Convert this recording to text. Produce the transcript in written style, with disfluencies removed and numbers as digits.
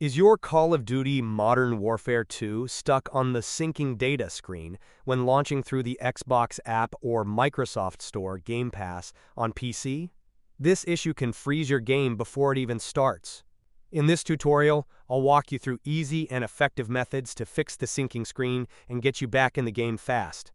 Is your Call of Duty Modern Warfare 2 stuck on the syncing data screen when launching through the Xbox app or Microsoft Store Game Pass on PC? This issue can freeze your game before it even starts. In this tutorial, I'll walk you through easy and effective methods to fix the syncing screen and get you back in the game fast.